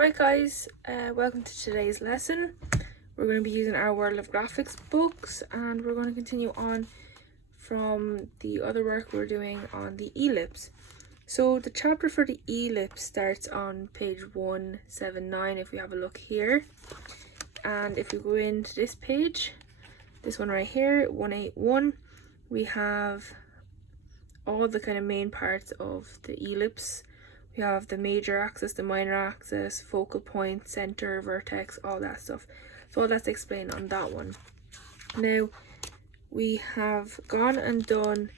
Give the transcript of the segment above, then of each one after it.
Right guys, welcome to today's lesson. We're going to be using our World of Graphics books, and we're going to continue on from the other work we're doing on the ellipse. So the chapter for the ellipse starts on page 179 if we have a look here. And if we go into this page, this one right here, 181, we have all the kind of main parts of the ellipse. We have the major axis, the minor axis, focal point, center, vertex, all that stuff. So all that's explained on that one. Now, we have gone and done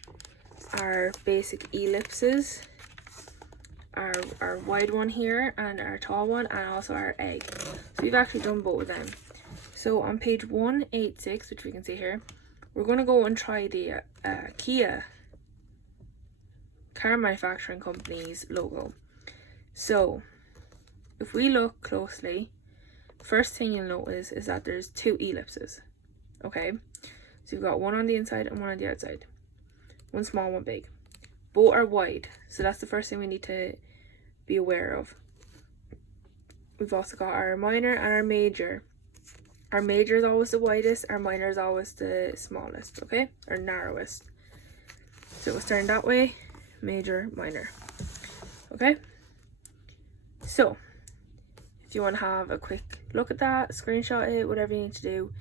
our basic ellipses, our wide one here, and our tall one, and also our egg. So we've actually done both of them. So on page 186, which we can see here, we're going to go and try the Kia car manufacturing company's logo. So if we look closely, first thing you'll notice is that there's two ellipses. Okay, so you've got one on the inside and one on the outside, one small, one big. Both are wide, so that's the first thing we need to be aware of. We've also got our minor and our major. Our major is always the widest, our minor is always the smallest, okay, or narrowest. So we'll start that way, major, minor. Okay, so if you want to have a quick look at that, screenshot it, whatever you need to do,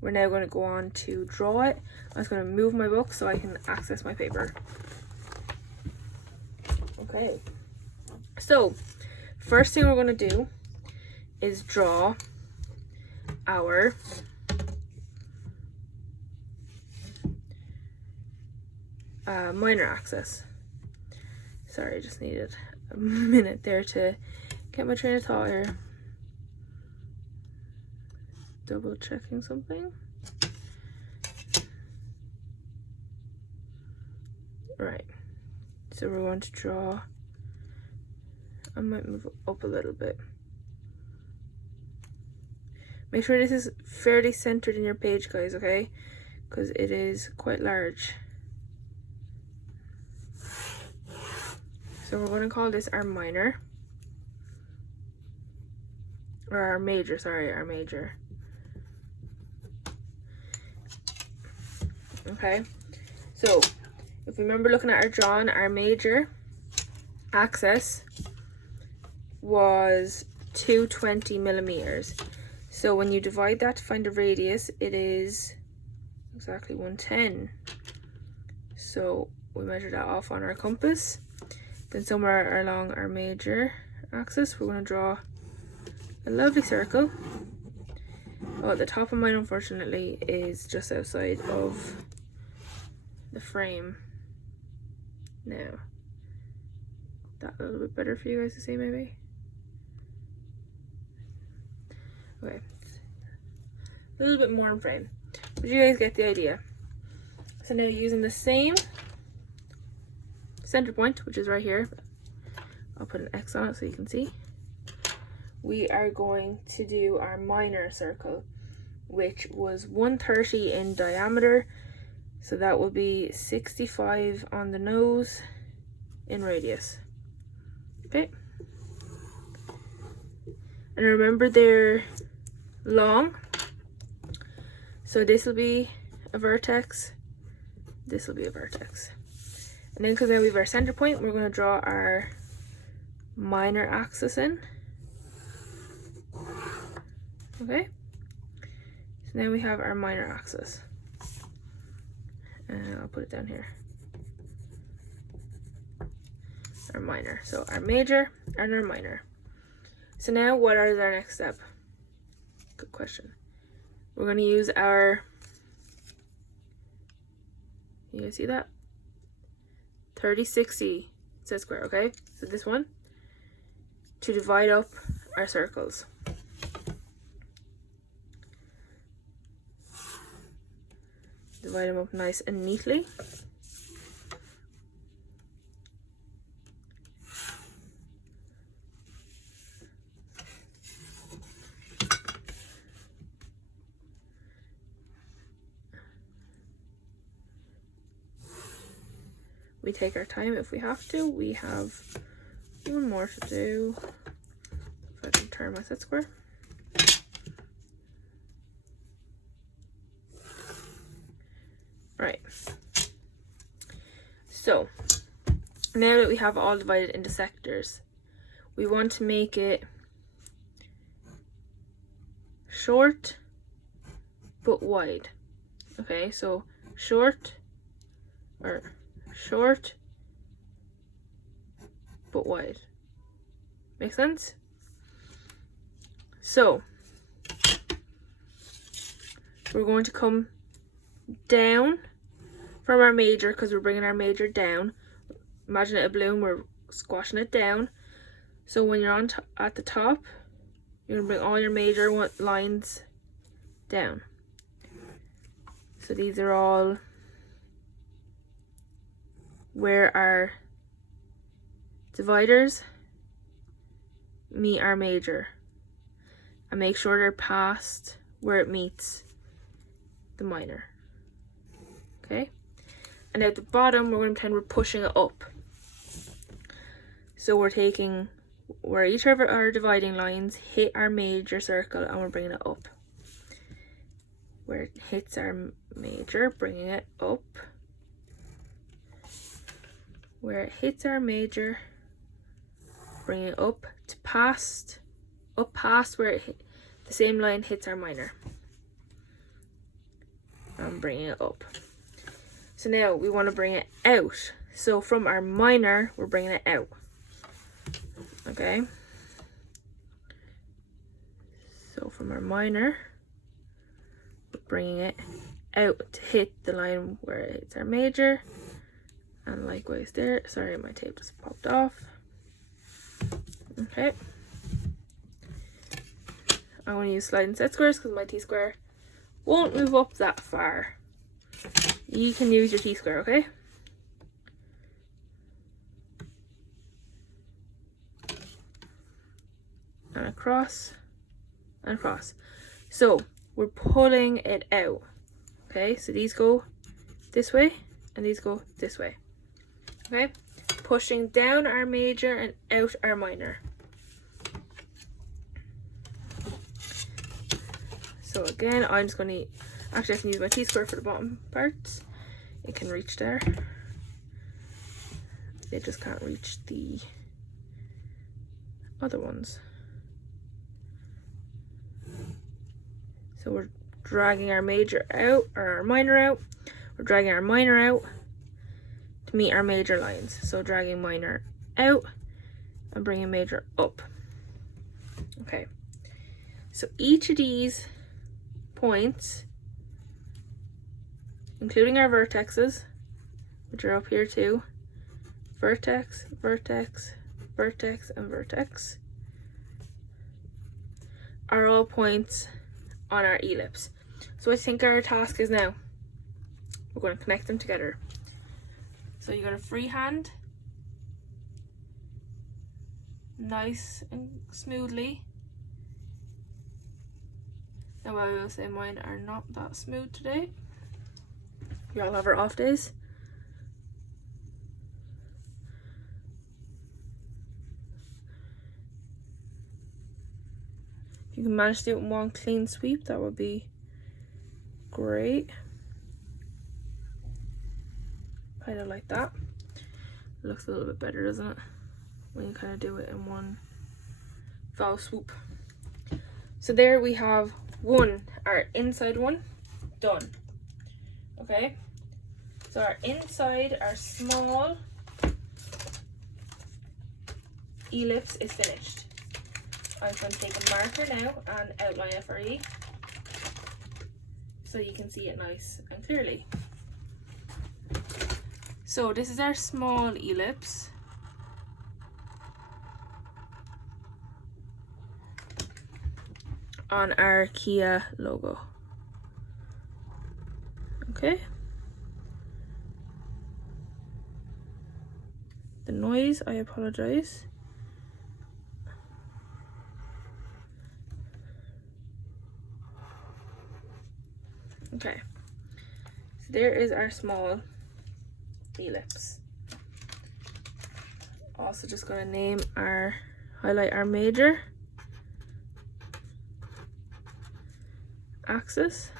we're now going to go on to draw it. I'm just going to move my book so I can access my paper. Okay, so first thing we're going to do is draw our minor axis. Sorry, I just needed a minute there to get my train of thought here. Double checking something. Right, so we're going to draw, I might move up a little bit. Make sure this is fairly centered in your page, guys, okay? Because it is quite large. So we're going to call this our minor. Or our major, sorry, our major. Okay, so if we remember looking at our drawing, our major axis was 220 millimeters. So when you divide that to find the radius, it is exactly 110. So we measure that off on our compass. Then somewhere along our major axis, we're going to draw a lovely circle. Oh, the top of mine, unfortunately, is just outside of the frame. Now, that a little bit better for you guys to see, maybe? Okay, a little bit more in frame, but you guys get the idea. So now, using the same center point, which is right here, I'll put an X on it so you can see, we are going to do our minor circle, which was 130 in diameter, so that will be 65 on the nose in radius. Okay, and remember they're long, so this will be a vertex, this will be a vertex. And then because now we have our center point, we're going to draw our minor axis in. Okay, so now we have our minor axis. And I'll put it down here. Our minor. So our major and our minor. So now what is our next step? Good question. We're going to use our, you guys see that? 3060 set square, okay? So this one, to divide up our circles. Divide them up nice and neatly. We take our time if we have to. We have one more to do. If I can turn my set square. Right. So now that we have all divided into sectors, we want to make it short but wide. Okay, so short but wide. Make sense? So we're going to come down from our major, because we're bringing our major down. Imagine it a balloon, we're squashing it down. So when you're on at the top, you're going to bring all your major lines down. So these are all where our dividers meet our major, and make sure they're past where it meets the minor. Okay, and at the bottom we're going to pretend we're pushing it up. So we're taking where each of our dividing lines hit our major circle, and we're bringing it up. Where it hits our major, bringing it up. Where it hits our major, bring it up to past where it the same line hits our minor, and bring it up. So now we want to bring it out. So from our minor, we're bringing it out. Okay. So from our minor, we're bringing it out to hit the line where it hits our major. And likewise there. Sorry, my tape just popped off. Okay. I want to use sliding set squares because my t-square won't move up that far. You can use your t-square, okay? And across and across. So we're pulling it out. Okay, so these go this way and these go this way. Okay, pushing down our major and out our minor. So again, I'm just going to, actually I can use my t-square for the bottom parts. It can reach there. It just can't reach the other ones. So we're dragging our major out, or our minor out. We're dragging our minor out to meet our major lines. So dragging minor out and bringing major up. Okay. So each of these points, including our vertexes, which are up here too, vertex, vertex, vertex, and vertex, are all points on our ellipse. So I think our task is now, we're going to connect them together. So you're going to freehand, nice and smoothly. Now I will say mine are not that smooth today. We all have our off days. If you can manage to do it in one clean sweep, that would be great. Kind of like that. It looks a little bit better, doesn't it? When you kind of do it in one foul swoop. So there we have our inside one done. Okay, so our inside, our small ellipse is finished. I'm going to take a marker now and outline it for you so you can see it nice and clearly. So this is our small ellipse. On our Kia logo. Okay. The noise, I apologize. Okay. So there is our small ellipse. Also just going to highlight our major. axis,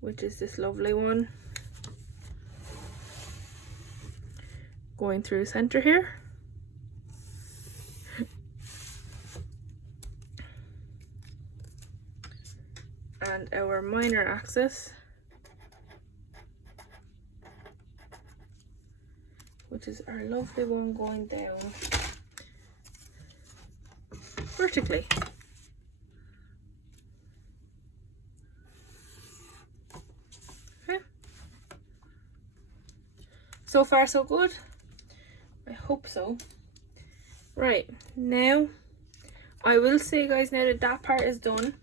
which is this lovely one going through center here. And our minor axis, which is our lovely one going down vertically. Okay. So far so good. I hope so. Right, now I will say, guys, now that that part is done,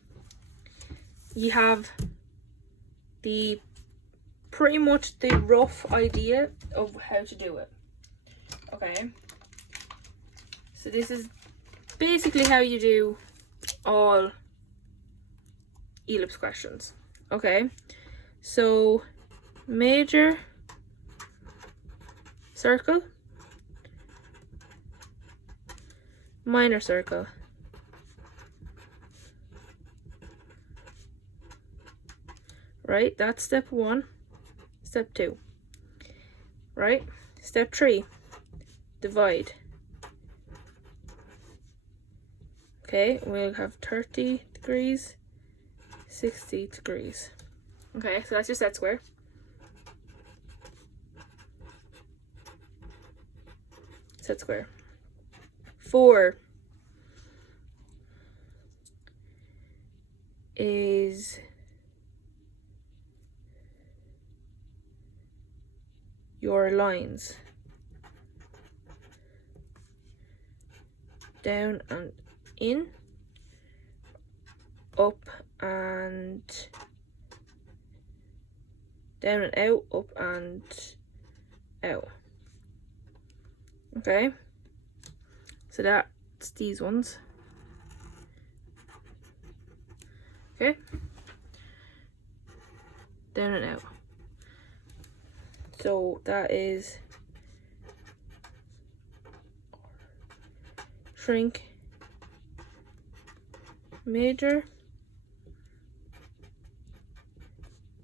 you have the pretty much the rough idea of how to do it. Okay, so this is basically how you do all ellipse questions. Okay, so major circle, minor circle, right? That's step 1. Step 2, right? Step 3, divide. Okay, we'll have 30 degrees, 60 degrees. Okay, so that's your set square. Set square. 4 is your lines. Down and in, up and down and out, up and out. Okay, so that's these ones. Okay, down and out. So that is shrink major,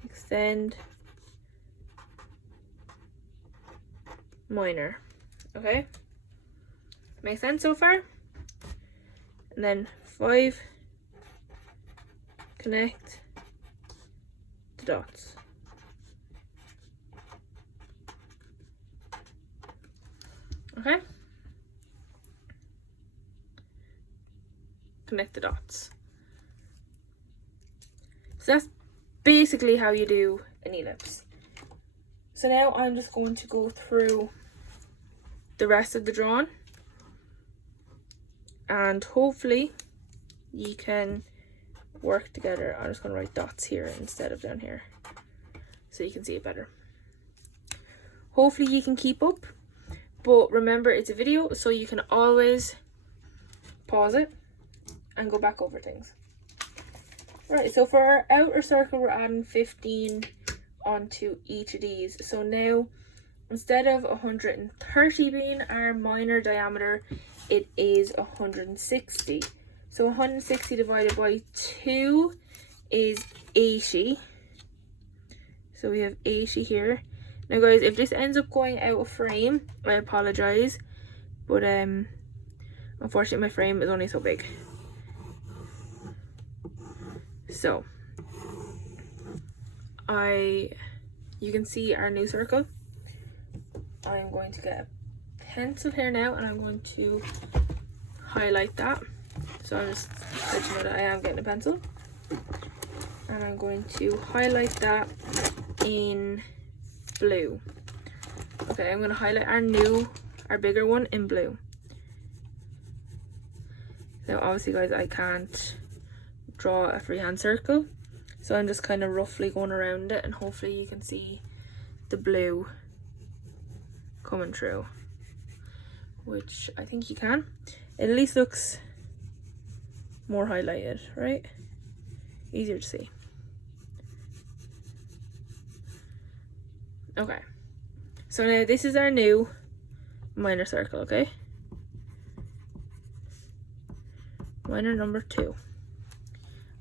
extend minor. Okay, makes sense so far? And then 5, connect the dots. Okay, connect the dots. So that's basically how you do an ellipse. So now I'm just going to go through the rest of the drawing, and hopefully you can work together. I'm just going to write dots here instead of down here so you can see it better. Hopefully you can keep up, but remember it's a video, so you can always pause it and go back over things. Right, so for our outer circle we're adding 15 onto each of these. So now instead of 130 being our minor diameter, it is 160. So 160 divided by 2 is 80. So we have 80 here. Now guys, if this ends up going out of frame, I apologize, but unfortunately my frame is only so big. So you can see our new circle. I'm going to get a pencil here now and I'm going to highlight that. So I'm just letting you know that I am getting a pencil, and I'm going to highlight that in blue. Okay, I'm going to highlight our bigger one in blue. Now obviously guys, I can't draw a freehand circle, so I'm just kind of roughly going around it, and hopefully you can see the blue coming through, which I think you can. It at least looks more highlighted, right? Easier to see. Okay, so now this is our new minor circle. Okay, minor number 2.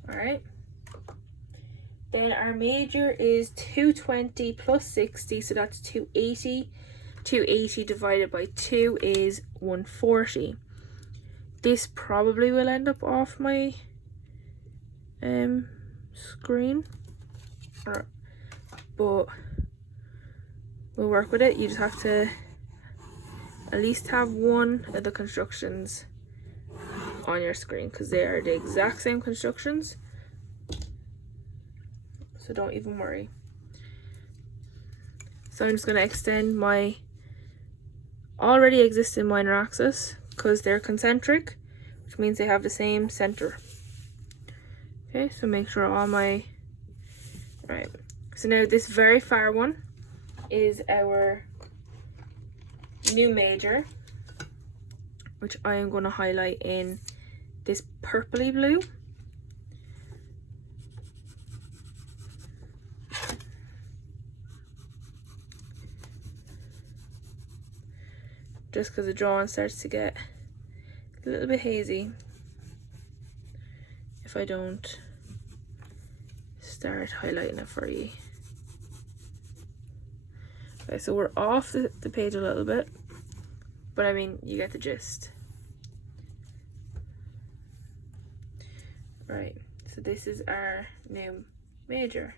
Alright. Then our major is 220 plus 60, so that's 280. 280 divided by 2 is 140. This probably will end up off my screen, but we'll work with it. You just have to at least have one of the constructions on your screen because they are the exact same constructions, so don't even worry. So I'm just going to extend my already existing minor axis because they're concentric, which means they have the same center. Okay, so make sure all my... Alright, so now this very far one is our new major, which I am going to highlight in this purpley blue. Just because the drawing starts to get a little bit hazy if I don't start highlighting it for you. Okay, so we're off the page a little bit, but I mean, you get the gist. Right, so this is our new major.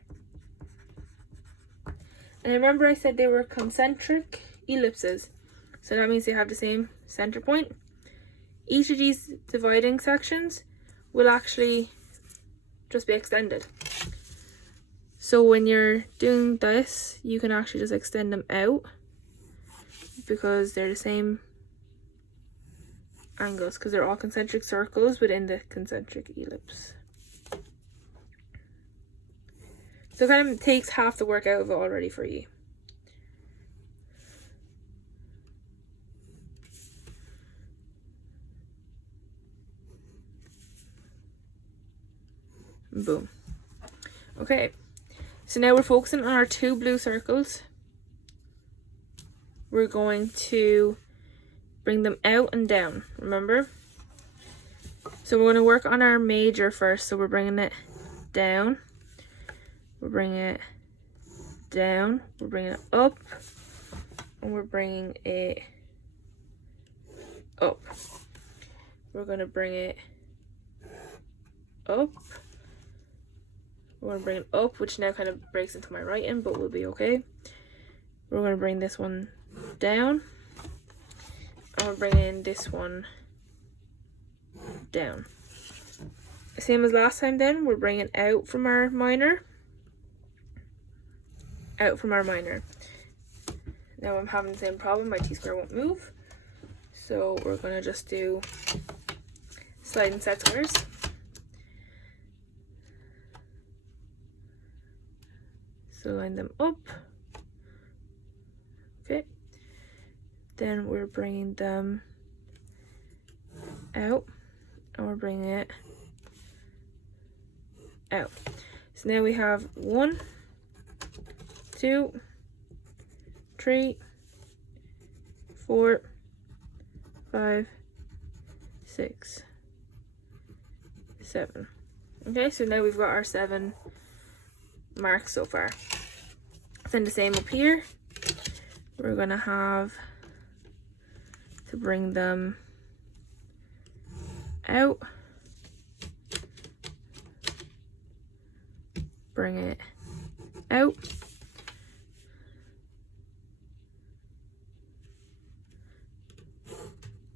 And remember I said they were concentric ellipses, so that means they have the same center point. Each of these dividing sections will actually just be extended. So when you're doing this, you can actually just extend them out because they're the same angles, because they're all concentric circles within the concentric ellipse. So it kind of takes half the work out of it already for you. Boom. Okay, so now we're focusing on our 2 blue circles. We're going to bring them out and down, remember? So we're going to work on our major first. So we're bringing it down, we're bringing it down, we're bringing it up, and we're bringing it up. We're going to bring it up. We're going to bring it up, which now kind of breaks into my writing, but we'll be okay. We're going to bring this one down, and we're bringing this one down. Same as last time then, we're bringing out from our minor. Out from our minor. Now I'm having the same problem, my T-square won't move. So we're going to just do sliding set squares. So line them up. Okay. Then we're bringing them out, and we're bringing it out. So now we have 1, 2, 3, 4, 5, 6, 7. Okay, so now we've got our 7 marks so far. Then the same up here. We're gonna have to bring them out, bring it out,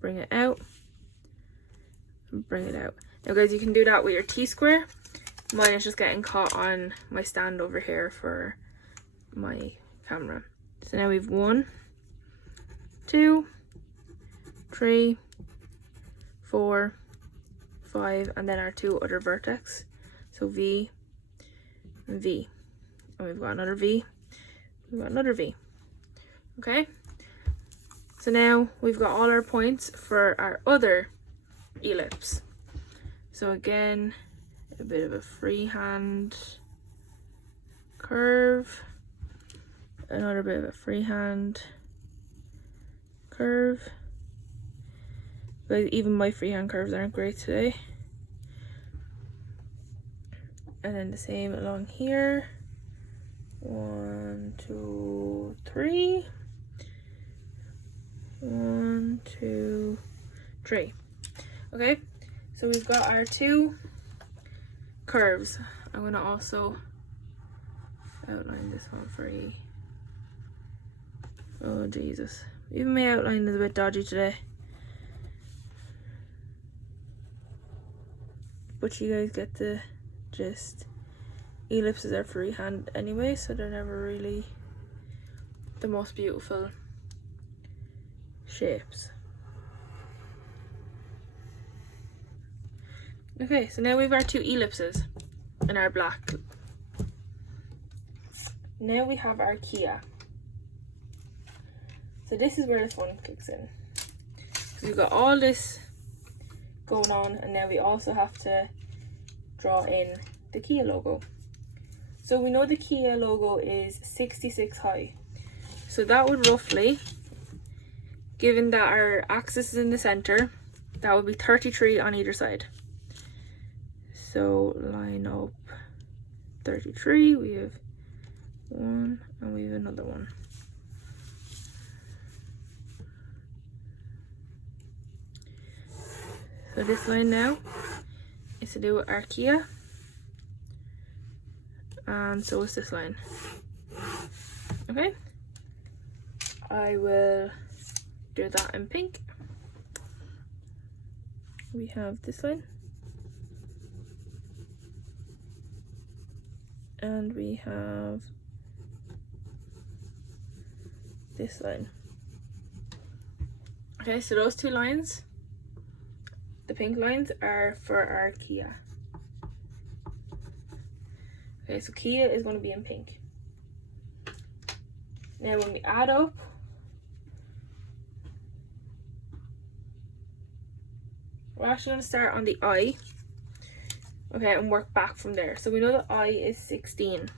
bring it out, and bring it out. Now guys, you can do that with your T-square. Mine is just getting caught on my stand over here for my camera. So now we've 1, 2, 3, 4, 5, and then our 2 other vertex. So V and V. And we've got another V. We've got another V. Okay? So now we've got all our points for our other ellipse. So again, a bit of a freehand curve, another bit of a freehand curve. But even my freehand curves aren't great today. And then the same along here. 1, 2, 3. 1, 2, 3. Okay, so we've got our 2 curves. I'm gonna also outline this one for you. Oh Jesus, even my outline is a bit dodgy today, but you guys get the gist. Ellipses are freehand anyway, so they're never really the most beautiful shapes. Okay, so now we have our 2 ellipses in our black. Now we have our Kia. So this is where the fun kicks in. So we've got all this going on, and now we also have to draw in the Kia logo. So we know the Kia logo is 66 high. So that would roughly, given that our axis is in the center, that would be 33 on either side. So line up 33, we have 1 and we have another one. So this line now is to do with our Kia, and so is this line. Okay, I will do that in pink. We have this line, and we have this line. Okay, so those 2 lines, the pink lines, are for our Kia. Okay, so Kia is going to be in pink. Now when we add up, we're actually going to start on the eye, okay, and work back from there. So we know the eye is 16,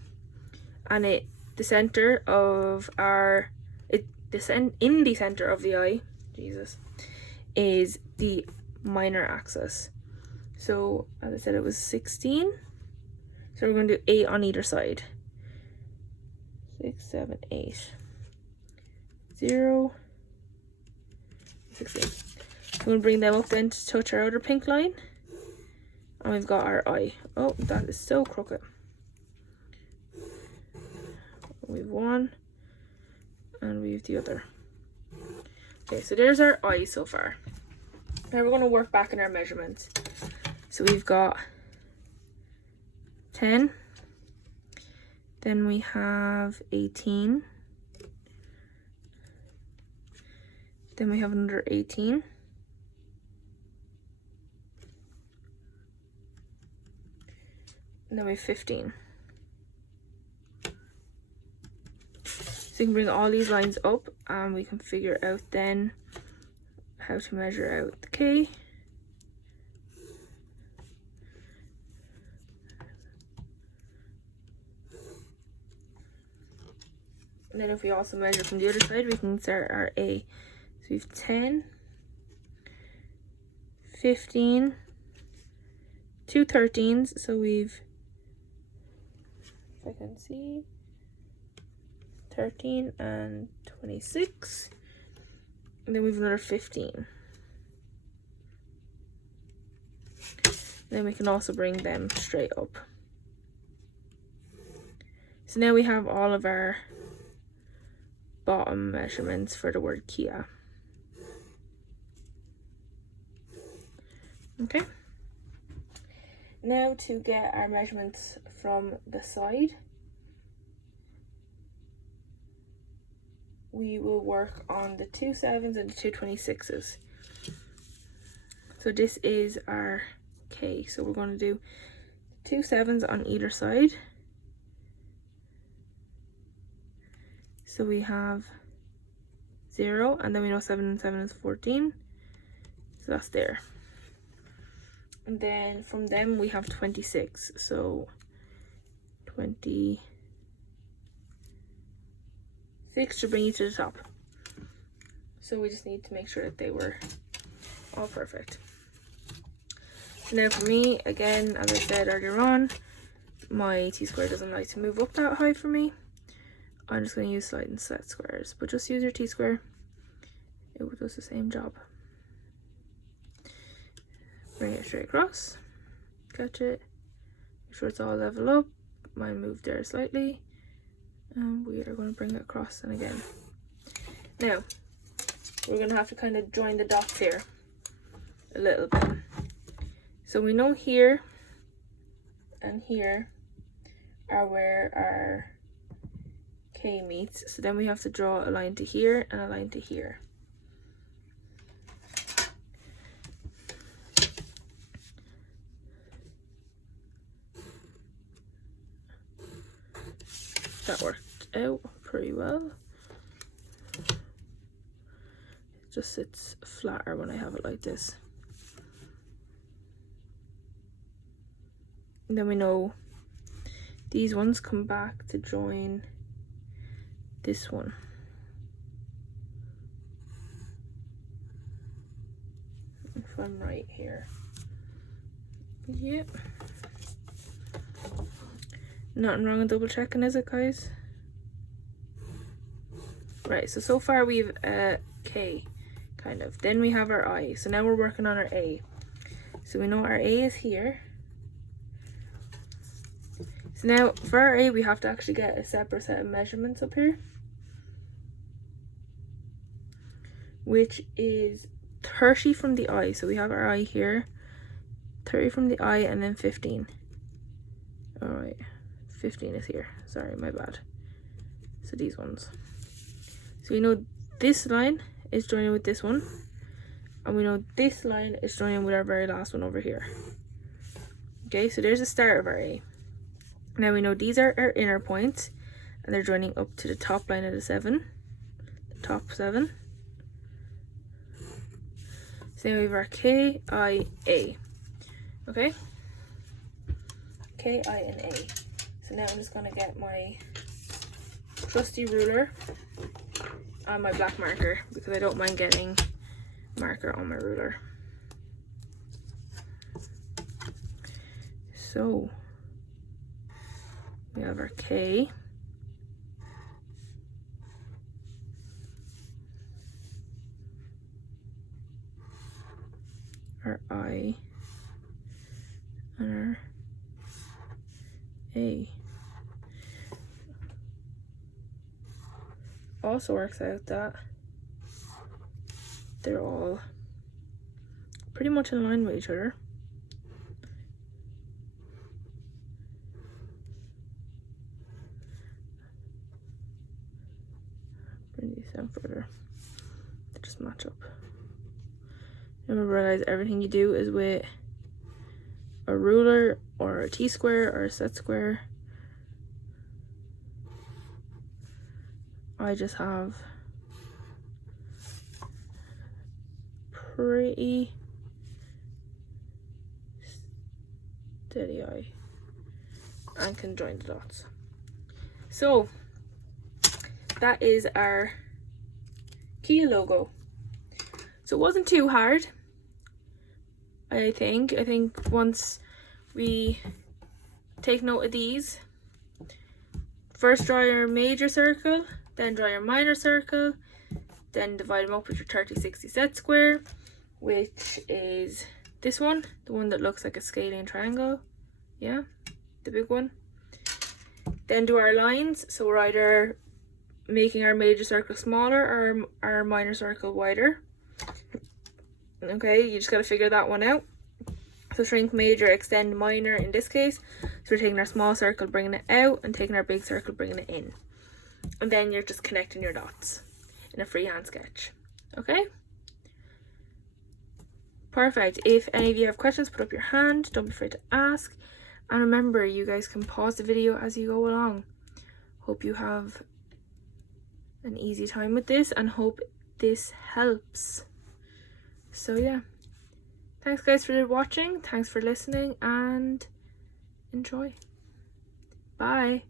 and the center of our, in the center of the eye, Jesus, is the minor axis. So as I said, it was 16. So we're going to do 8 on either side. 6, 7, 8. 0, 16. So we're going to bring them up then to touch our outer pink line. And we've got our eye. Oh, that is so crooked. We have 1 and we have the other. Okay, so there's our eye so far. Now we're going to work back in our measurements. So we've got 10, then we have 18, then we have another 18, and then we have 15. So you can bring all these lines up and we can figure out then how to measure out the K. And then if we also measure from the other side, we can start our A. So we have 10, 15, 2 13s, so we've, if I can see, 13 and 26, and then we have another 15. And then we can also bring them straight up. So now we have all of our bottom measurements for the word Kia. Okay. Now to get our measurements from the side, we will work on the 2 7s and the 2 26s. So this is our K. So we're going to do 2 7s on either side. So we have 0, and then we know 7 and 7 is 14. So that's there. And then from them we have 26. So 26 to bring you to the top. So we just need to make sure that they were all perfect. So now for me, again, as I said earlier on, my T-square doesn't like to move up that high for me, I'm just going to use slide and set squares. But just use your T-square. It does the same job. Bring it straight across. Catch it. Make sure it's all level up. Mine moved there slightly. And we are going to bring it across and again. Now, we're going to have to kind of join the dots here a little bit. So we know here and here are where our K meets. So then we have to draw a line to here and a line to here. That worked out pretty well. It just sits flatter when I have it like this. And then we know these ones come back to join this one. If I'm right here. Yep. Nothing wrong with double checking, is it, guys? Right, so far we've K, kind of. Then we have our I. So now we're working on our A. So we know our A is here. So now for our A, we have to actually get a separate set of measurements up here, which is 30 from the I. So we have our I here, 30 from the I, and then 15. All right. 15 is here. Sorry, my bad. So these ones. So we know this line is joining with this one. And we know this line is joining with our very last one over here. Okay, so there's the start of our A. Now we know these are our inner points. And they're joining up to the top line of the 7. The top 7. So now we have our K, I, A. Okay? K, I, and A. So now I'm just going to get my trusty ruler and my black marker because I don't mind getting marker on my ruler. So we have our K, our I, and our A. Also works out that they're all pretty much in line with each other. Bring these down further. They just match up. Remember, guys, everything you do is with a ruler or a T-square or a set square. I just have pretty steady eye and can join the dots. So that is our Kia logo. So it wasn't too hard, I think. I think once we take note of these, first draw your major circle, then draw your minor circle, then divide them up with your 30-60 set square, which is this one, the one that looks like a scalene triangle. Yeah, the big one. Then do our lines. So we're either making our major circle smaller or our minor circle wider. Okay, you just got to figure that one out. So shrink major, extend minor in this case. So we're taking our small circle, bringing it out, and taking our big circle, bringing it in. And then you're just connecting your dots in a freehand sketch. Okay? Perfect. If any of you have questions, put up your hand. Don't be afraid to ask. And remember, you guys can pause the video as you go along. Hope you have an easy time with this and hope this helps. So yeah. Thanks guys for watching. Thanks for listening and enjoy. Bye.